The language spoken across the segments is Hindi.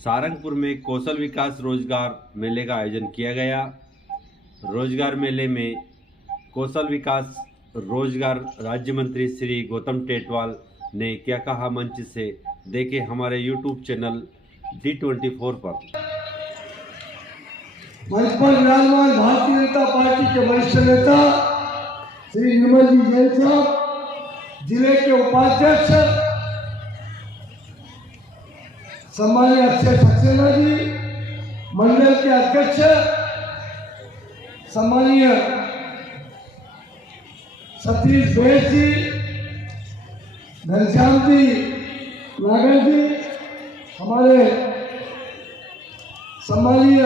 सारंगपुर में कौशल विकास रोजगार मेले का आयोजन किया गया। रोजगार मेले में कौशल विकास रोजगार राज्य मंत्री श्री गौतम टेटवाल ने क्या कहा, मंच से देखे हमारे यूट्यूब चैनल D24 पर। मंच पर विराजमान भारतीय जनता पार्टी के वरिष्ठ नेता श्री निर्मल जी जैन साहब, जिले के उपाध्यक्ष सम्मानीय अक्षय सक्सेना जी, मंडल के अध्यक्ष सम्मानीय सतीश बैस जी, घनश्याम जी, नागर जी, हमारे सम्मानीय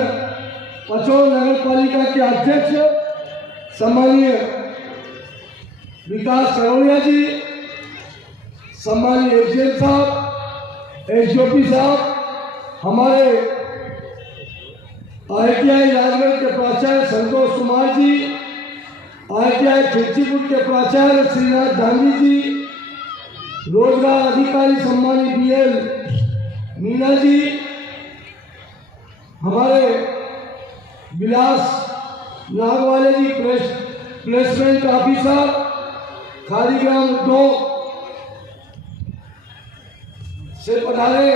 पचौर नगर पालिका के अध्यक्ष सम्मानीय विकास करोड़िया जी, सम्मानीय एसडीएम साहब, एसडीओपी साहब, हमारे ITI राजगढ़ के प्राचार्य संतोष कुमार जी, ITI खिड़कीपुर के प्राचार्य श्रीनाथ डांगी जी, रोजगार अधिकारी सम्मानित BL मीना जी, हमारे विलास नागवाले जी प्लेसमेंट ऑफिसर खालीग्राम उद्योग से पधारे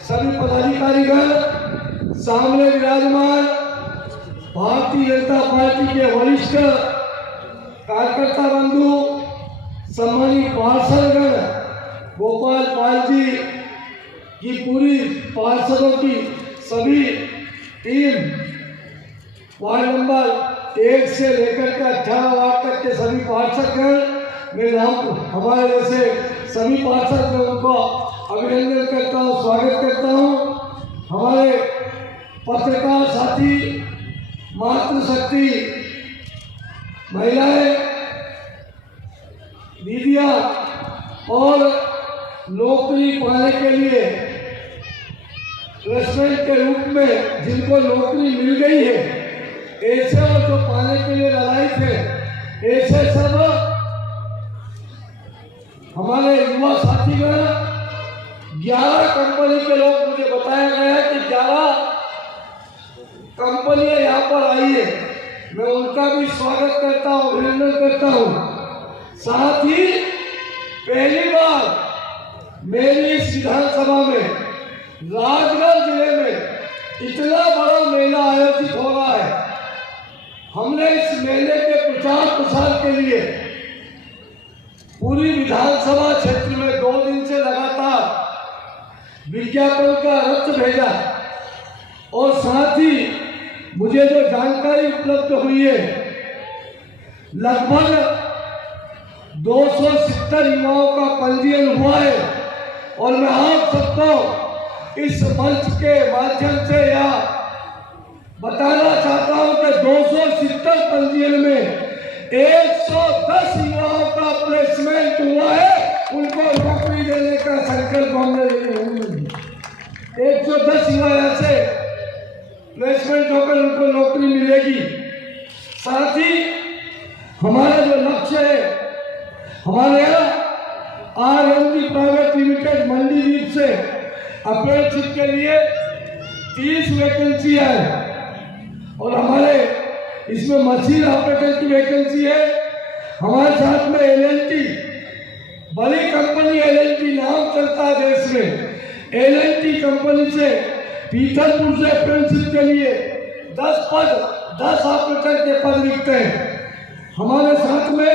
सभी पदाधिकारीगण, सामने विराजमान भारतीय जनता पार्टी के वरिष्ठ कार्यकर्ता बंधु, सम्मानित पार्षदगण, गोपाल पाल जी की पूरी पार्षदों की सभी टीम, वार्ड नंबर 1 से लेकर के 18 वार्ड तक के सभी पार्षदगण, मैं नाम हमारे जैसे सभी पार्षदगणों को अभिनंदन करता हूँ, स्वागत करता हूँ। हमारे पत्रकार साथी, मातृशक्ति महिलाएं, दीदियाँ और नौकरी पाने के लिए प्लेसमेंट के रूप में जिनको नौकरी मिल गई है, ऐसे और जो पाने के लिए लड़ाई थे, ऐसे सब हमारे युवा साथीगण 11 कंपनी के लोग, मुझे बताया गया कि 11 कंपनियां यहाँ पर आई है। मैं उनका भी स्वागत करता हूँ, अभिनंदन करता हूँ। साथ ही पहली बार मेरी इस विधानसभा में राजगढ़ जिले में इतना बड़ा मेला आयोजित हो रहा है। हमने इस मेले के प्रचार प्रसार के लिए पूरी विधानसभा क्षेत्र में 2 दिन से लगातार विज्ञापन का रथ भेजा और साथ ही मुझे जो जानकारी उपलब्ध हुई है, लगभग 270 युवाओं का पंजीयन हुआ है। और मैं आप सबको इस मंच के माध्यम से यह बताना चाहता हूं कि 270 पंजीयन में 110 युवाओं का प्लेसमेंट हुआ है। उनको नौकरी देने का संकल्प हमने लिए। 110 युवा ऐसे प्लेसमेंट होकर उनको नौकरी मिलेगी। साथ ही हमारा जो लक्ष्य है, हमारे यहाँ RMG प्राइवेट लिमिटेड मंडीदीप से अप्रेंटिसशिप के लिए 30 वैकेंसी है और हमारे इसमें मशीन ऑपरेटर की वैकेंसी है। हमारे साथ में L&T, बड़ी कंपनी L&T, नाम चलता है देश में। L&T कंपनी से पीथलपुर से अप्रेंटिसशिप के लिए 10 ऑपरेटर के पद रिक्त हैं। हमारे साथ में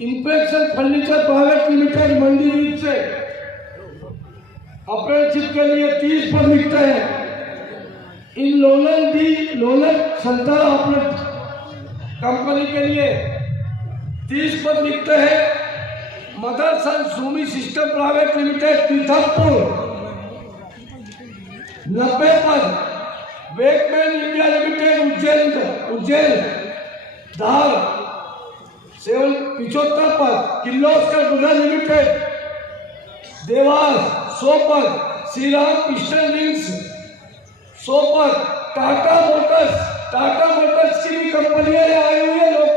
इंपेक्शन फर्नीचर प्राइवेट लिमिटेड मंडीदीप से अप्रेंटिसशिप के लिए 30 पद रिक्त हैं। इन लोलन संतरा ऑपरेट कंपनी के लिए 30 पद रिक्त हैं। Motherson Sumi system private limited Pithalpur 90 पद। Wakeman India limited Ujjain Dhar 75 पद। किर्लोस्कर गुजर लिमिटेड देवास 100 पद। श्रीराम पिस्टन रिंग्स 100 पद। टाटा मोटर्स की भी कंपनियां आई हुई है लोग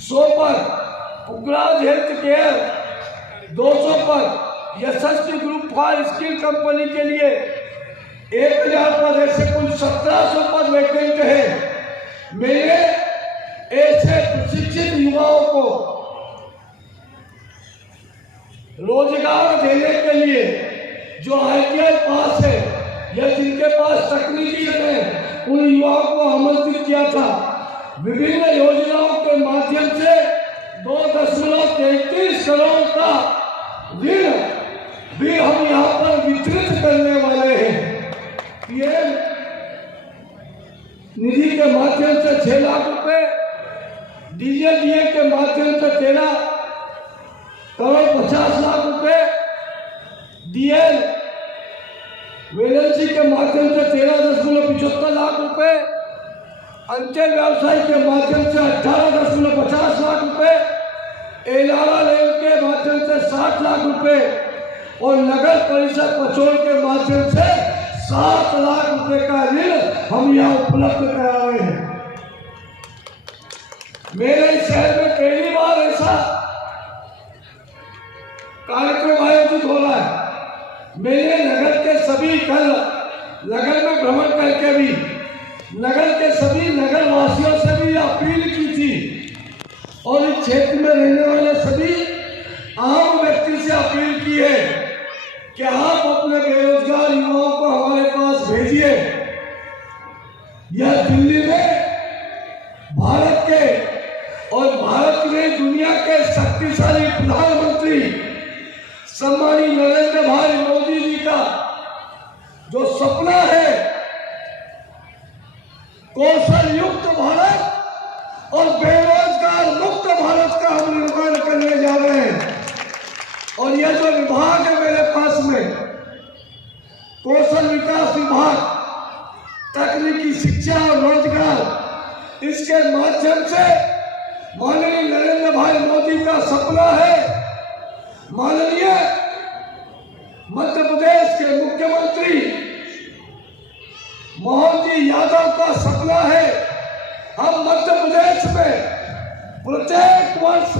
100 पद। उग्राज हेल्थ केयर 200 पद। यशस्वी ग्रुप फॉर स्किल कंपनी के लिए 1000 पद, ऐसे कुल 1700 पद वैकेंट है। मेरे ऐसे प्रशिक्षित युवाओं को रोजगार देने के लिए जो ITI पास है या जिनके पास तकनीकी है, उन युवाओं को आमंत्रित किया था। विभिन्न योजनाओं के माध्यम से 2.33 करोड़ का ऋण भी हम यहाँ पर वितरित करने वाले हैं। पीएम निधि के माध्यम से 6 लाख रुपए, DJDA के माध्यम से 13 करोड़ 50 लाख रुपए, DL वेलेंसी के माध्यम से 13.75 लाख रुपए, अंचल व्यवसाय के माध्यम से 18.50 लाख रुपए, एलारा रेल के माध्यम से 60 लाख रुपए और नगर परिषद पचोल के माध्यम से 7 लाख रुपए का ऋण हम यहाँ उपलब्ध करा रहे हैं। मेरे शहर में पहली बार ऐसा कार्यक्रम आयोजित हो रहा है। मैंने नगर के सभी कल नगर में भ्रमण करके भी नगर के सभी नगर वासियों से भी अपील की थी और इस क्षेत्र में रहने वाले सभी आम व्यक्ति से अपील की है कि आप अपने बेरोजगार युवाओं को हमारे पास भेजिए। यह दिल्ली में भारत के और भारत में दुनिया के शक्तिशाली प्रधानमंत्री सम्मानीय नरेंद्र भाई मोदी जी का जो सपना है कौशल युक्त भारत और बेरोजगार मुक्त भारत का हम निर्माण करने जा रहे हैं। और यह जो विभाग है मेरे पास में, कौशल विकास विभाग, तकनीकी शिक्षा और रोजगार, इसके माध्यम से माननीय नरेंद्र भाई मोदी का सपना है, माननीय मध्य प्रदेश के मुख्यमंत्री मोहन जी यादव का सपना है, हम मध्य प्रदेश में प्रत्येक वर्ष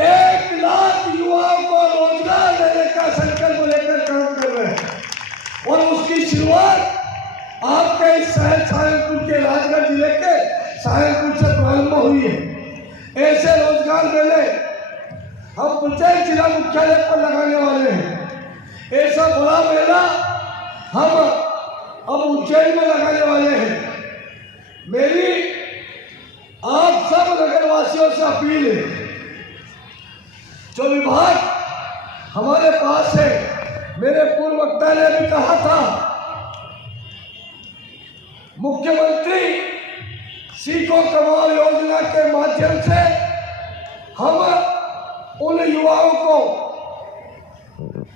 1 लाख युवाओं को रोजगार देने का संकल्प लेकर काम कर रहे हैं। और उसकी शुरुआत आपके इस शहर सहारनपुर के राजगढ़ जिले के सहारनपुर से प्रारंभ हुई है। ऐसे रोजगार मेले हम प्रत्येक जिला मुख्यालय पर लगाने वाले हैं। ऐसा बड़ा मेला हम अब उज्जैन में लगाने वाले हैं। मेरी आप सब नगरवासियों से अपील है, जो विभाग हमारे पास है, मेरे पूर्व वक्ता ने भी कहा था, मुख्यमंत्री सीखो कमाओ योजना के माध्यम से हम उन युवाओं को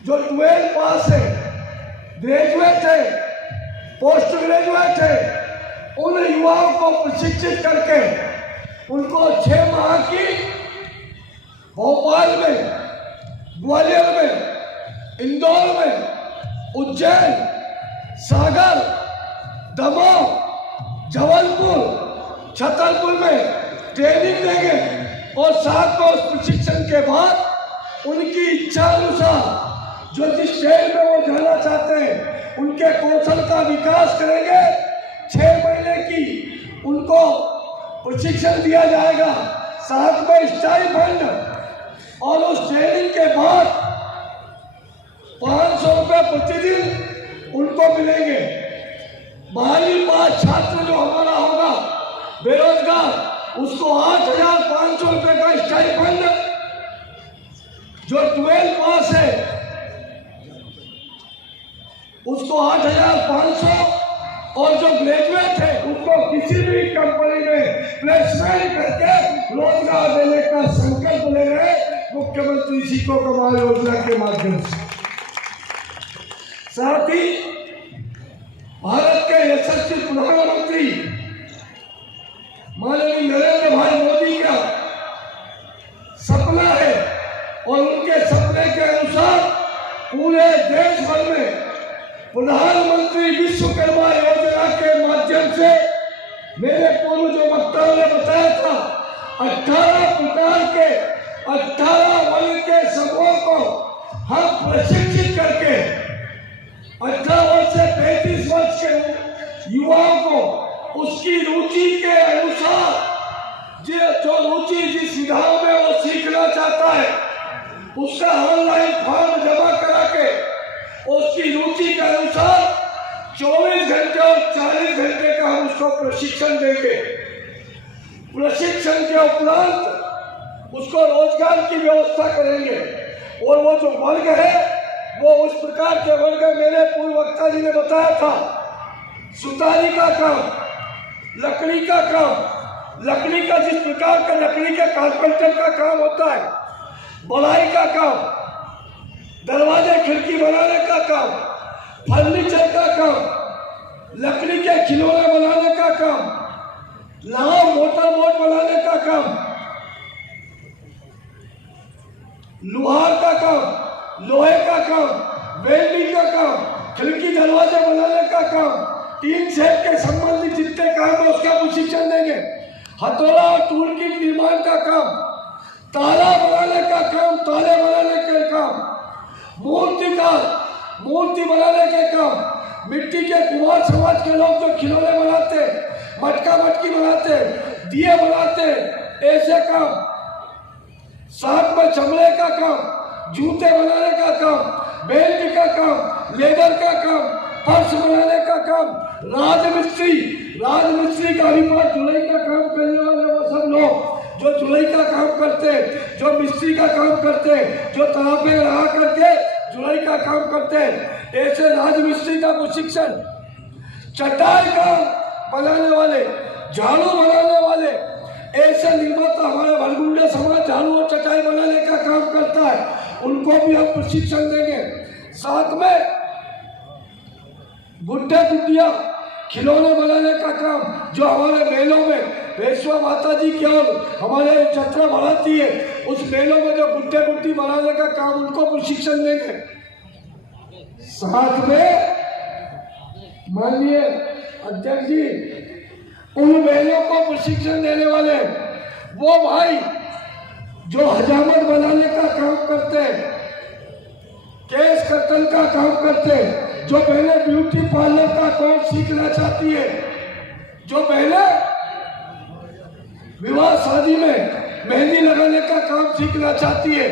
जो 12 पास है, ग्रेजुएट है, पोस्ट ग्रेजुएट है, उन युवाओं को प्रशिक्षित करके उनको 6 माह की भोपाल में, ग्वालियर में, इंदौर में, उज्जैन, सागर, दमोह, जबलपुर, छतरपुर में ट्रेनिंग देंगे और साथ में उस प्रशिक्षण के बाद उनकी इच्छा अनुसार जो जिस शहर में वो जाना चाहते हैं उनके कौशल का विकास करेंगे। 6 महीने की उनको प्रशिक्षण दिया जाएगा, साथ में स्टाइपेंड, और उस ट्रेनिंग के बाद 500 रुपये प्रतिदिन उनको मिलेंगे। बाहरी पास छात्र जो हमारा होगा बेरोजगार, उसको 8,500 रुपये का स्टाइपेंड, जो 12 पास है उसको 8,500, और जो ग्रेजुएट है उनको किसी भी कंपनी में प्लेसमेंट करके रोजगार देने का संकल्प ले रहे मुख्यमंत्री सीखो कमाओ योजना के माध्यम से। साथ ही भारत के यशस्वी प्रधानमंत्री माननीय नरेंद्र भाई मोदी का सपना है और उनके सपने के अनुसार पूरे देश भर में प्रधानमंत्री विश्वकर्मा योजना के माध्यम से मेरे पूर्व जो वक्ताओं ने बताया था 18 प्रकार के 18 वर्ग के समूहों को हम प्रशिक्षित करके 18 वर्ष से 35 वर्ष के युवाओं को उसकी रुचि के अनुसार जो रुचि जिस विधाओं में वो सीखना चाहता है उसका ऑनलाइन फॉर्म जमा करा के उसकी रुचि के अनुसार 24 घंटे और 40 घंटे का हम उसको प्रशिक्षण देंगे। प्रशिक्षण के उपरांत उसको रोजगार की व्यवस्था करेंगे और वो जो वर्ग है वो उस प्रकार के वर्ग मेरे पूर्व वक्ता जी ने बताया था। सुतारी का काम, लकड़ी का काम, लकड़ी का जिस प्रकार का लकड़ी के कारपेंटर का काम होता है, बढ़ाई का काम, दरवाजे खिड़की बनाने का काम, फर्नीचर का काम, लकड़ी के खिलौने बनाने का काम, नाव मोटर बोट बनाने का काम, लोहार का काम, लोहे का काम, वेल्डिंग का काम, खिड़की दरवाजे बनाने का काम, टीन सेट के संबंधित जितने काम है उसका प्रशिक्षण देंगे। हथौड़ा और टूल की निर्माण का काम, ताला बनाने का काम, ताले बनाने के काम, मूर्ति बनाने के काम, मिट्टी के कुम्हार समाज के लोग जो खिलौने बनाते, मटका मटकी बनाते, दिए बनाते, ऐसे काम, साथ में चमड़े का काम, जूते बनाने का काम, बेल्ट का काम, लेदर का काम, फर्श बनाने का काम, राजमिस्त्री का अभिपात जुलाई का काम करने वाले वो सब लोग जो जुलाई का काम करते, जो मिस्त्री का काम करते, जो तरापे लगा करके जुलाई का काम करते, ऐसे राजमिस्त्री का प्रशिक्षण, चटाई का बनाने वाले, झाड़ू बनाने वाले, ऐसे निर्माता हमारे भरगुंडे समाज झाड़ू और चटाई बनाने का काम करता है, उनको भी हम प्रशिक्षण देंगे। साथ में गुड्डे गुड्डिया खिलौने बनाने का काम जो हमारे मेलों में पेशवा माता जी की और हमारे जत्रा बढ़ाती है, उस मेलों में जो गुड्डे गुड्डी बनाने का काम उनको प्रशिक्षण देंगे। साथ में माननीय अध्यक्ष जी उन मेलों को प्रशिक्षण देने वाले वो भाई जो हजामत बनाने का काम करते, केस कतल का काम करते, जो पहले ब्यूटी पार्लर का कोर्स सीखना चाहती है, जो पहले विवाह शादी में मेहंदी लगाने का काम सीखना चाहती है,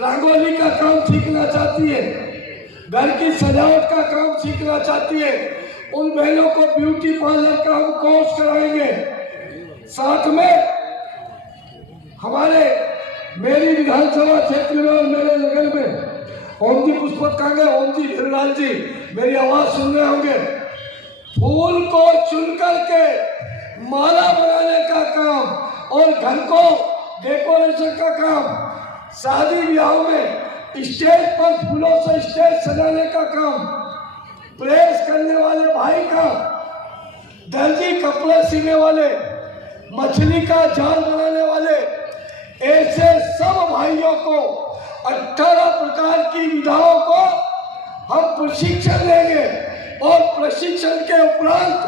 रंगोली का काम सीखना चाहती है, घर की सजावट का काम सीखना चाहती है, उन बहनों को ब्यूटी पार्लर का हम कोर्स कराएंगे। साथ में हमारे मेरी विधानसभा क्षेत्र में और मेरे नगर में ओम जी पुष्पक कांगे, ओम जी हिरलाल जी मेरी आवाज सुन रहे होंगे, फूल को चुन करके माला बनाने का काम और घर को डेकोरेशन का काम, शादी ब्याह में स्टेज पर फूलों से स्टेज सजाने का काम, प्रेस करने वाले भाई का, दर्जी कपड़े सीने वाले, मछली का जाल बनाने वाले, ऐसे सब भाइयों को 18 प्रकार की विधाओं को हम प्रशिक्षण देंगे और प्रशिक्षण के उपरांत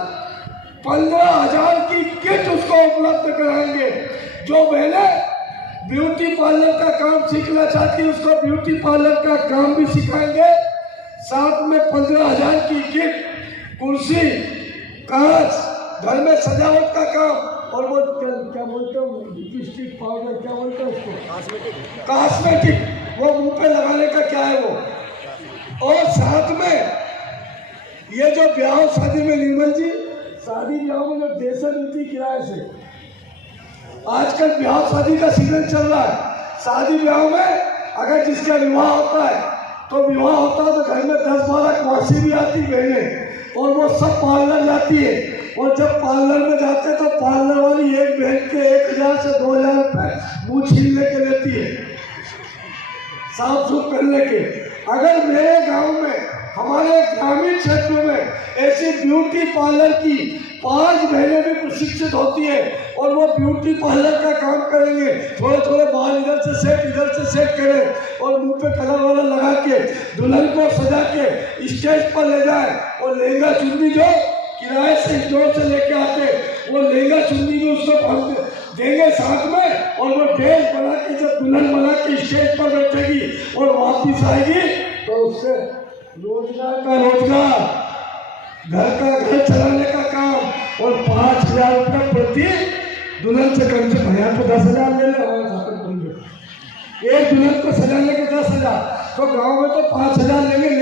15,000 की किट उसको उपलब्ध कराएंगे। जो पहले ब्यूटी पार्लर का काम सीखना चाहती है उसको ब्यूटी पार्लर का काम भी सिखाएंगे। साथ में 15,000 की किट, कुर्सी, कांच, घर में सजावट का काम और वो क्या बोलते हो लिपस्टिक पाउडर क्या बोलते हैं उसको, कॉस्मेटिक, वो मुंह पे लगाने का क्या है वो। और साथ में ये जो ब्याह शादी में निर्मल जी शादी ब्याह में जो देशर मिलती किराए से, आजकल ब्याह शादी का सीजन चल रहा है। शादी ब्याह में अगर जिसका विवाह होता है तो विवाह होता है तो घर में 10-12 कुआसी भी आती बहनें और वो सब पार्लर जाती है और जब पार्लर में जाते तो पार्लर वाली एक बहन के 1,000 से 2,000 रुपए मुँह छीनने के लेती है साफ सुफ करने के। अगर मेरे गांव में हमारे ग्रामीण क्षेत्र में ऐसी ब्यूटी पार्लर की 5 बहनें भी प्रशिक्षित होती है और वो ब्यूटी पार्लर का काम करेंगे, थोड़े थोड़े बाल इधर से सेट करें और मुंह पे कलर वाला लगा के दुल्हन को सजा के स्टेज पर ले जाए और लहंगा चुन्नी जो किराए से स्टोर से लेके आते वो लहंगा चुन्नी भी उसको देंगे साथ में, और वो ड्रेस बना के जब दुल्हन बना के स्टेज पर बैठेगी और वापिस आएगी तो उससे रोजगार का रोजगार, घर का घर चलाने का काम, और 5,000 रुपये प्रति दुल्हन से कम से भैया को 10,000 ले ले, हमारे साथ एक दुल्हन को सजाने के 10,000, तो गांव में तो 5,000 लेंगे कि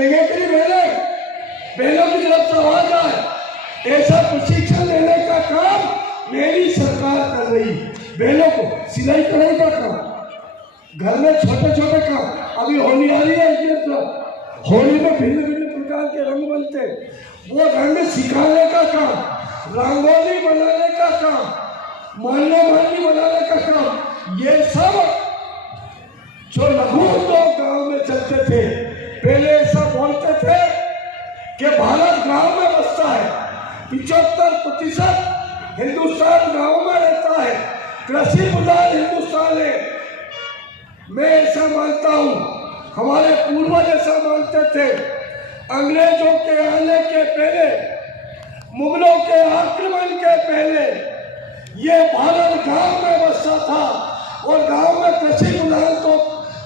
नहीं बहनों की तरफ से आवाज आए। ऐसा प्रशिक्षण देने का काम मेरी सरकार कर रही। बहनों को सिलाई कढ़ाई का काम, घर में छोटे छोटे काम, अभी होली आ रही है, होली में भिन्न भिन्न प्रकार के रंग बनते, वो रंग सिखाने का काम, रंगोली बनाने का काम, मान्यमानी बनाने का काम, ये सब जो लघु उद्योग गांव में चलते थे। पहले ऐसा बोलते थे कि भारत गांव में बसता है, 75% हिंदुस्तान गांव में रहता है, कृषि प्रधान हिंदुस्तान है। मैं ऐसा मानता हूँ, हमारे पूर्वज ऐसा मानते थे। अंग्रेजों के आने के पहले, मुगलों के आक्रमण के पहले ये भारत गांव में बसता था, और गांव में कृषि प्रधान तो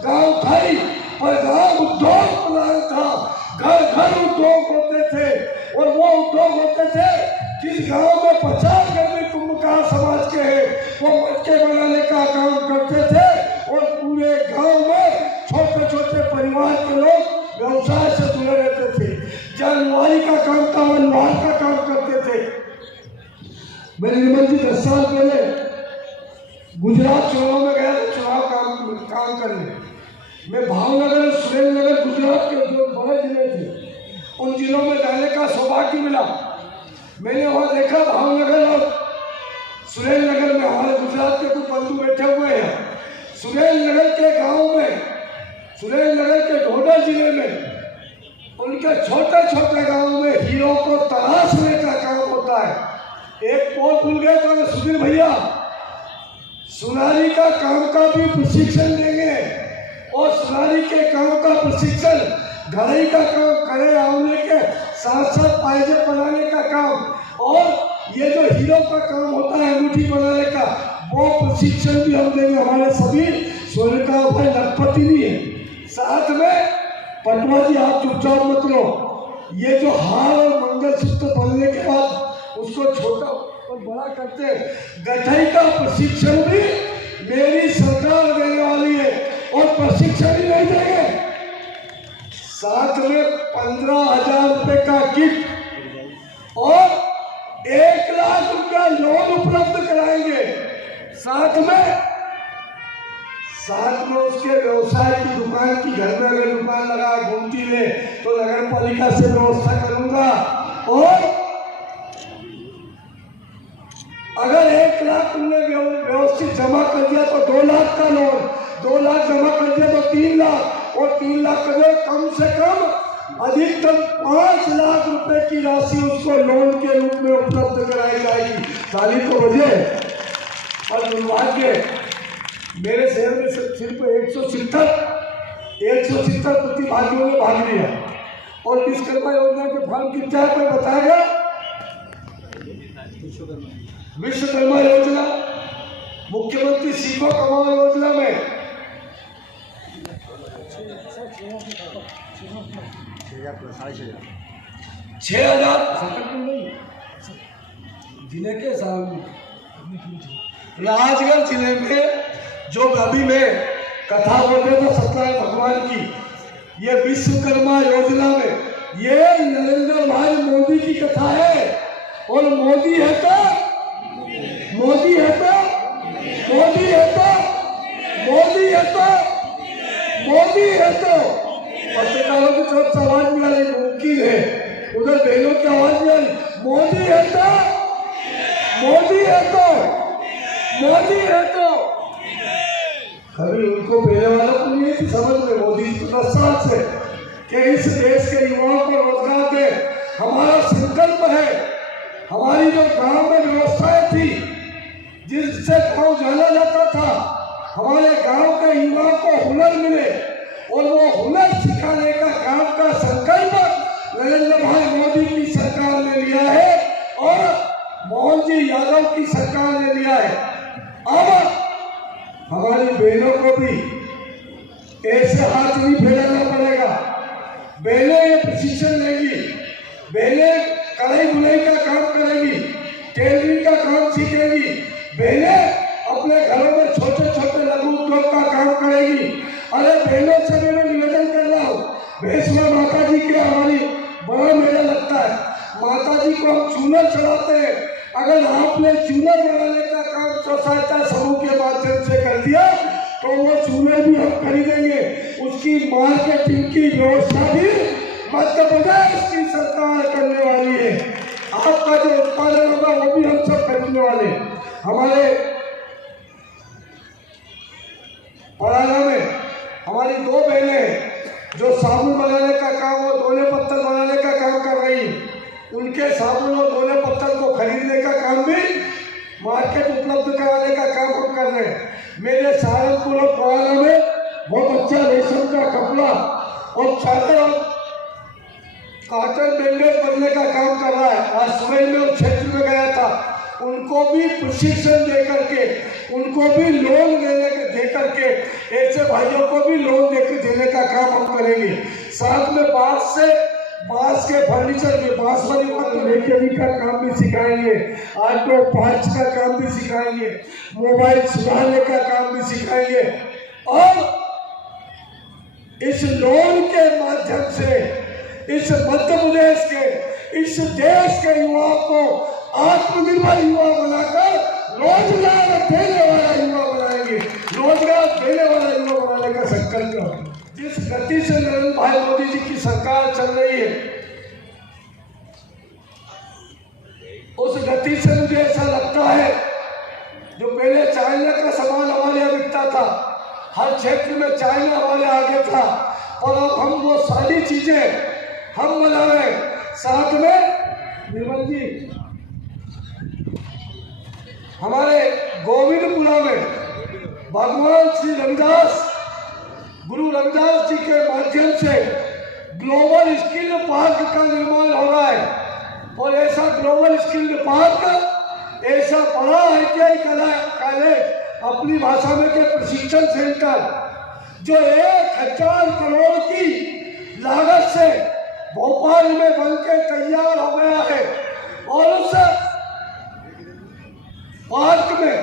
गांव था ही, पर गांव उद्योग प्रधान था। घर घर उद्योग होते थे, और वो उद्योग होते थे जिस गांव में 50 घर में कुंभकार समाज के हैं, वो मटके बनाने का काम करते थे, और पूरे गांव में छोटे छोटे परिवार के लोग व्यवसाय से जुड़े रहते थे। जानवारी का काम था, वनवार का काम करते थे। मैं निर्मल जी 10 साल पहले गुजरात चुनाव में गया था, चुनाव काम करने। मैं भावनगर, सुरेंद्रनगर, गुजरात के जो बड़े जिले थे, उन जिलों में जाने का सौभाग्य मिला। मैंने वहाँ देखा, भावनगर और सुरेंद्रनगर में हमारे गुजरात के कुछ बंधु बैठे हुए हैं। सुरेंद्रनगर के गांव में, सुरेंद्रनगर के ढोडर जिले में, उनके छोटे छोटे गांव में हीरो को तलाशने का काम होता है। एक पोल खुल गया था, सुधीर भैया सुनारी का काम का भी प्रशिक्षण देंगे, और सुनारी के काम का प्रशिक्षण, घड़ई का काम, करे आवने के साथ साथ पायजे बनाने का काम, और ये जो हीरो का काम होता है अंगूठी बनाने का, वो प्रशिक्षण भी हम देंगे। हमारे सभी स्वर्ण का भाई लखपति नहीं है। साथ में पटवा जी, आप चुपचाप मत लो, ये जो हार और मंगलसूत्र बनने के बाद उसको छोटा और बड़ा करते, गठाई का प्रशिक्षण भी मेरी सरकार देने वाली है, और प्रशिक्षण ही नहीं देंगे, साथ में 15,000 रुपए का किट और 1 लाख रुपया लोन उपलब्ध कराएंगे। साथ में उसके व्यवसाय की दुकान की, घर में अगर दुकान लगा घूमती रहे तो नगर पालिका से व्यवस्था करूंगा, और अगर 1 लाख तुमने व्यवस्थित जमा कर दिया तो 2 लाख का लोन, 2 लाख जमा कर दिया तो 3 लाख, और 3 लाख कर दिया कम से कम अधिकतम 5 लाख रुपए की राशि उसको लोन के रूप में उपलब्ध कराई जाएगी। ताली तो बजे। और दुर्भाग्य, मेरे शहर में सिर्फ 170 प्रतिभागियों ने भाग लिया, और विश्वकर्मा योजना के फॉर्म कितना है कोई बताएगा? विश्वकर्मा योजना, मुख्यमंत्री सीखो कमाओ योजना में 6,000 जिले के राजगढ़ जिले में जो अभी में कथा बोल रहे थे सत्यनारायण भगवान की, ये विश्वकर्मा योजना में ये नरेंद्र भाई मोदी की कथा है। और मोदी है तो मोदी है तो मोदी है तो मोदी है तो मोदी है तो पत्रकारों की तरफ से आवाज नहीं आ रही, मुमकिन है उधर बहनों की आवाज नहीं आ रही। मोदी है तो मोदी है तो मोदी है तो कभी उनको पहले वाला तो नहीं थी समझ में, मोदी तो 10 साल से कि इस देश के युवाओं को रोजगार दे। हमारा संकल्प है, हमारी जो गांव में व्यवस्थाएं थी जिससे गांव जाना जाता था, हमारे गांव के युवाओं को हुनर मिले, और वो हुनर सिखाने का काम का संकल्प नरेंद्र भाई मोदी की सरकार ने लिया है, और मोहन जी यादव की सरकार ने लिया है। अब हमारी बहनों को भी ऐसे हाथ नहीं फैलाना पड़ेगा। बहनें ये प्रशिक्षण लेंगी, बहनें कढ़ाई बुनाई का काम करेंगी, टेलरिंग का काम सीखेंगी, बहनें अपने घरों में छोटे छोटे लघु उद्योग का काम करेगी। अरे बहनों से मैं निवेदन कर रहा हूँ, भैंसवा माता जी के हमारी बड़ा मेला लगता है, माता जी को हम चूनर चढ़ाते हैं। अगर आपने चूनर बनाने का काम स्वसहायता समूह के माध्यम से कर दिया तो वो चूनर भी हम खरीदेंगे, उसकी मार्केटिंग की व्यवस्था भी मध्य प्रदेश की सरकार करने वाली है। आपका जो उत्पादन होगा वो भी हम सब खरीदने वाले। हमारे पराना में हमारी 2 बहनें हैं जो साबुन बनाने का काम और दोने पत्तल बनाने का काम कर रही हैं। उनके साबुन और दोने पत्तल को खरीदने का काम भी मार्केट उपलब्ध कराने का काम हम कर रहे हैं। मेरे सहारनपुर और पराना में बहुत अच्छा रेशम का कपड़ा और चादर और कॉटन बैंडेज बनने का काम कर रहा है। आज सुबह में उस क्षेत्र में गया था, उनको भी प्रशिक्षण दे करके, उनको भी लोन दे करके, ऐसे भाइयों को भी लोन देने का काम हम करेंगे। साथ में बांस के फर्नीचर के बांस वाली मेकेनिक का काम भी सिखाएंगे, ऑटो पार्ट्स का काम भी सिखाएंगे, मोबाइल सुधारने का काम भी सिखाएंगे। और इस लोन के माध्यम से इस मध्य प्रदेश के, इस देश के युवाओं को आत्मनिर्भर युवा बनाकर रोजगार देने वाला युवा बनाएंगे, रोजगार देने वाला युवा बनाने का संकल्प है। जिस गति से नरेंद्र भाई मोदी जी की सरकार चल रही है, उस गति से मुझे ऐसा लगता है जो पहले चाइना का सामान हमारे यहाँ बिकता था, हर क्षेत्र में चाइना हमारे आगे था, और अब हम वो सारी चीजें हम बना रहे हैं। साथ में निर्मल जी हमारे गोविंदपुरा में भगवान श्री रविदास, गुरु रविदास जी के माध्यम से ग्लोबल स्किल पार्क का निर्माण हो रहा है। और ऐसा ग्लोबल स्किल पार्क, ऐसा बड़ा ITI कॉलेज, अपनी भाषा में के प्रशिक्षण सेंटर, जो 1000 करोड़ की लागत से भोपाल में बनकर तैयार हो गया है। और उस पार्क में,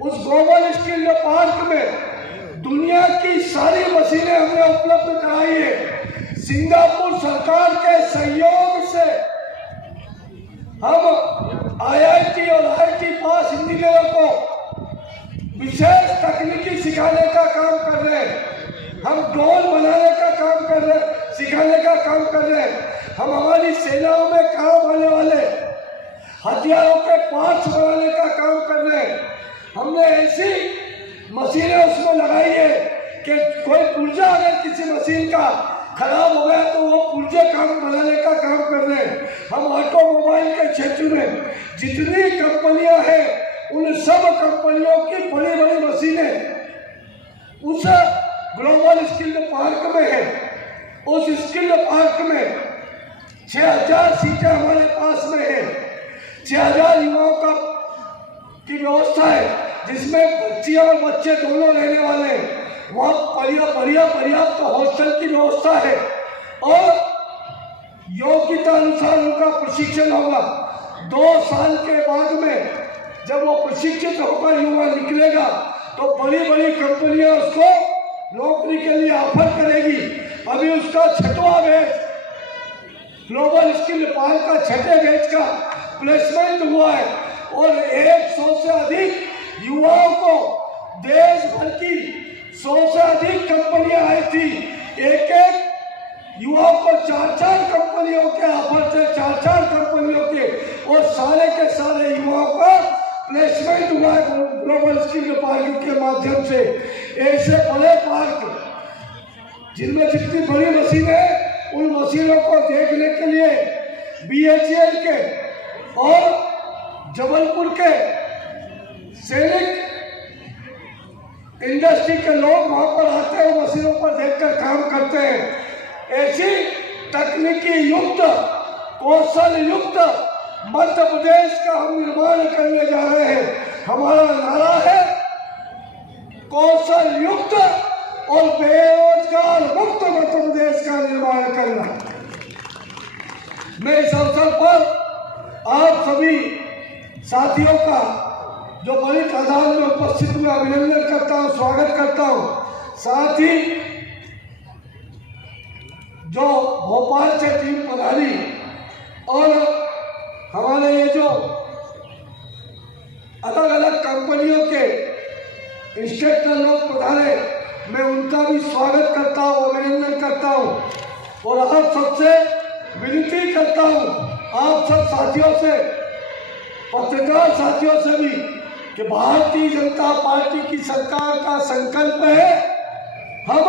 उस ग्लोबल स्किल पार्क में दुनिया की सारी मशीनें हमने उपलब्ध कराई है। सिंगापुर सरकार के सहयोग से हम IIT और IIT पास इंजीनियरों को विशेष तकनीकी सिखाने का काम कर रहे हैं। हम ड्रोन बनाने का काम कर रहे हैं, सिखाने का काम कर रहे हैं। हम हमारी सेनाओं में काम आने वाले हथियारों के पार्ट्स बनाने का काम कर रहे हैं। हमने ऐसी मशीनें उसमें लगाई है कि कोई पुर्जा अगर किसी मशीन का खराब हो गया तो वो पुर्जे काम बनाने का काम कर रहे हैं। हम ऑटोमोबाइल के क्षेत्र में जितनी कंपनियां हैं, उन सब कंपनियों की बड़ी बड़ी मशीनें उस ग्लोबल स्किल पार्क में है। उस स्किल पार्क में 6000 सीटें हमारे पास में है। 6000 युवाओं की व्यवस्था है, जिसमें बच्चियां और बच्चे दोनों रहने वाले हैं। वहाँ पर्याप्त हॉस्टल की व्यवस्था है और योग्यता अनुसार उनका प्रशिक्षण होगा। 2 साल के बाद में जब वो प्रशिक्षित होकर युवा निकलेगा तो बड़ी बड़ी कंपनियां उसको नौकरी के लिए ऑफर करेगी। अभी उसका 6वां बैच, ग्लोबल स्किल पार्क का 6ठे बैच का प्लेसमेंट हुआ है और 100 से अधिक युवाओं को देश भर की 100 से अधिक कंपनियां आई थी। एक युवाओं को 4 कंपनियों के ऑफर थे, 4 कंपनियों के, और सारे के सारे युवाओं का प्लेसमेंट हुआ है ग्लोबल स्किल पार्क के माध्यम से। ऐसे बड़े पार्क जिनमें जितनी बड़ी मशीनें हैं, उन मशीनों को देखने के लिए BHEL के और जबलपुर के सैनिक इंडस्ट्री के लोग वहां पर आते हैं, मशीनों पर देखकर काम करते हैं। ऐसी तकनीकी युक्त, कौशल युक्त मध्य प्रदेश का हम निर्माण करने जा रहे हैं। हमारा नारा है कौशल युक्त और बेरोजगार मुक्त मध्य प्रदेश का निर्माण करना। मैं इस अवसर पर आप सभी साथियों का जो बड़ी तादाद में उपस्थित हुए अभिनंदन करता हूं, स्वागत करता हूं। साथ ही जो भोपाल से टीम पधारी और हमारे ये जो अलग अलग कंपनियों के इंस्ट्रक्टर लोग पधारे, मैं उनका भी स्वागत करता हूँ, अभिनंदन करता हूँ और आप सबसे विनती करता हूँ, आप सब साथियों से, पत्रकार साथियों से भी, कि भारतीय जनता पार्टी की सरकार का संकल्प है हम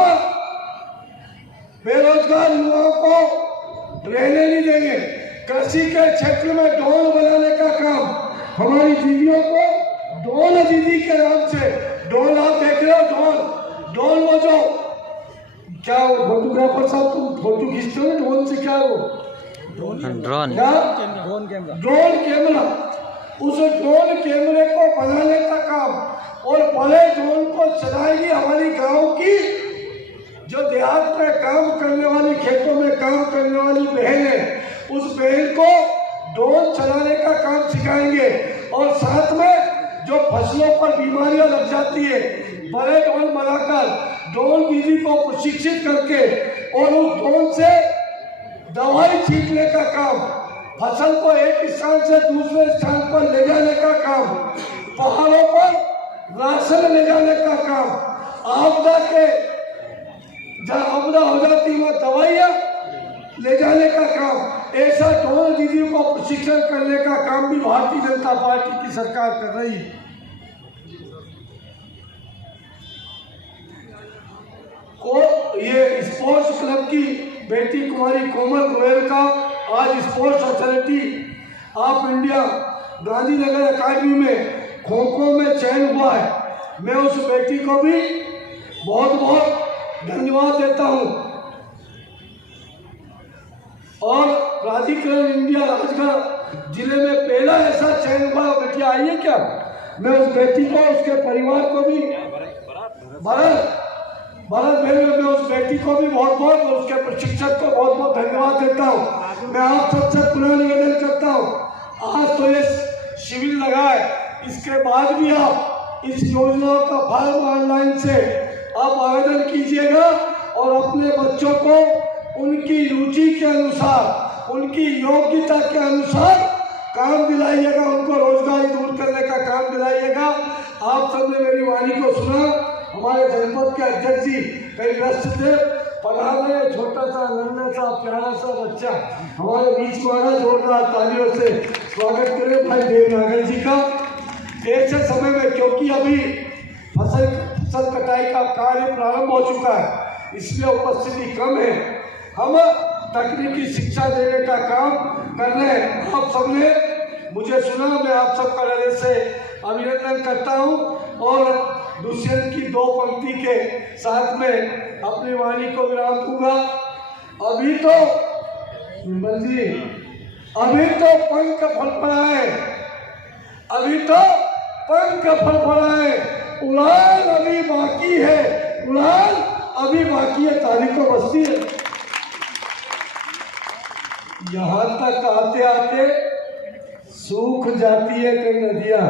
बेरोजगार युवाओं को रहने नहीं देंगे। कृषि के क्षेत्र में ड्रोन बनाने का काम, हमारी दीदियों को ड्रोन दीदी के नाम से, ड्रोन आप देख रहे हो, ड्रोन वो जो क्या फोटोग्राफर साहब तुम फोटो खींचते हो ड्रोन से, क्या वो ड्रोन कैमरा, उस ड्रोन कैमरे को बनाने का काम और बड़े ड्रोन को चलाएगी हमारी गांव की जो देहात में काम करने वाली, खेतों में काम करने वाली बहन है, उस बहन को ड्रोन चलाने का काम सिखाएंगे। और साथ में जो फसलों पर बीमारियां लग जाती है, बड़े ड्रोन बनाकर ड्रोन दीदी को प्रशिक्षित करके और उस ड्रोन से दवाई छींटने का काम, फसल को एक स्थान से दूसरे स्थान पर ले जाने का काम, पहाड़ों पर राशन ले जाने का काम, आपदा के जहाँ आपदा हो जाती है दवाइयाँ ले जाने का काम, ऐसा ड्रोन दीदी को प्रशिक्षण करने का काम भी भारतीय जनता पार्टी की सरकार कर रही है। ये स्पोर्ट्स क्लब की बेटी कुमारी कोमल गोयल का आज sports authority of India Gandhinagar academy में खो खो में चयन हुआ है। मैं उस बेटी को भी बहुत बहुत धन्यवाद देता हूं। और प्राधिकरण इंडिया राजगढ़ जिले में पहला ऐसा चयन हुआ, बेटी आई है क्या, मैं उस बेटी को, उसके परिवार को भी, भारत में मैं उस बेटी को भी बहुत बहुत और उसके प्रशिक्षक को बहुत बहुत धन्यवाद देता हूँ। मैं आप सबसे पुनः निवेदन करता हूँ, आज तो ये शिविर लगा है, इसके बाद भी आप इस योजना का फॉर्म ऑनलाइन से आप आवेदन कीजिएगा और अपने बच्चों को उनकी रुचि के अनुसार, उनकी योग्यता के अनुसार काम दिलाइएगा, उनको रोजगारी दूर करने का काम दिलाइएगा। आप सबने मेरी वाणी को सुना। हमारे जनपद के अध्यक्ष जी कई व्यस्त थे, पढ़ा रहे, छोटा सा नन्हा सा प्यारा सा बच्चा हमारे बीच में आना, जोरदार तालियों से स्वागत करें भाई देवनागर जी का। ऐसे समय में, क्योंकि अभी फसल कटाई का कार्य प्रारंभ हो चुका है, इसलिए उपस्थिति कम है, हम तकनीकी शिक्षा देने का काम कर रहे हैं। आप सबने मुझे सुना, मैं आप सबका हृदय से अभिनंदन करता हूं और दुष्यंत की दो पंक्ति के साथ में अपनी वाणी को विराम दूंगा। अभी तो जी, अभी तो पंख फड़फड़ाए, अभी तो पंख फड़फड़ाए, उड़ान अभी बाकी है, उड़ान अभी बाकी है, तारीखों बस्ती है। यहाँ तक आते आते सूख जाती है कई नदियां,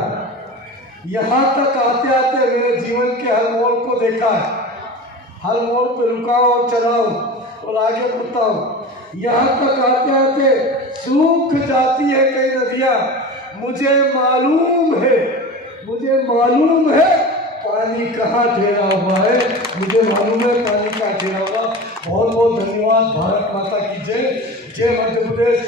यहाँ तक आते आते मेरे जीवन के हर मोड़ को देखा है, हर मोड़ पे रुका और चला हूँ और आगे बढ़ता हूँ। यहाँ तक आते आते सूख जाती है कई नदियाँ, मुझे मालूम है पानी कहाँ ठहरा हुआ है, मुझे मालूम है पानी कहाँ ठहरा हुआ। बहुत बहुत धन्यवाद। भारत माता की जय। जय मध्य प्रदेश।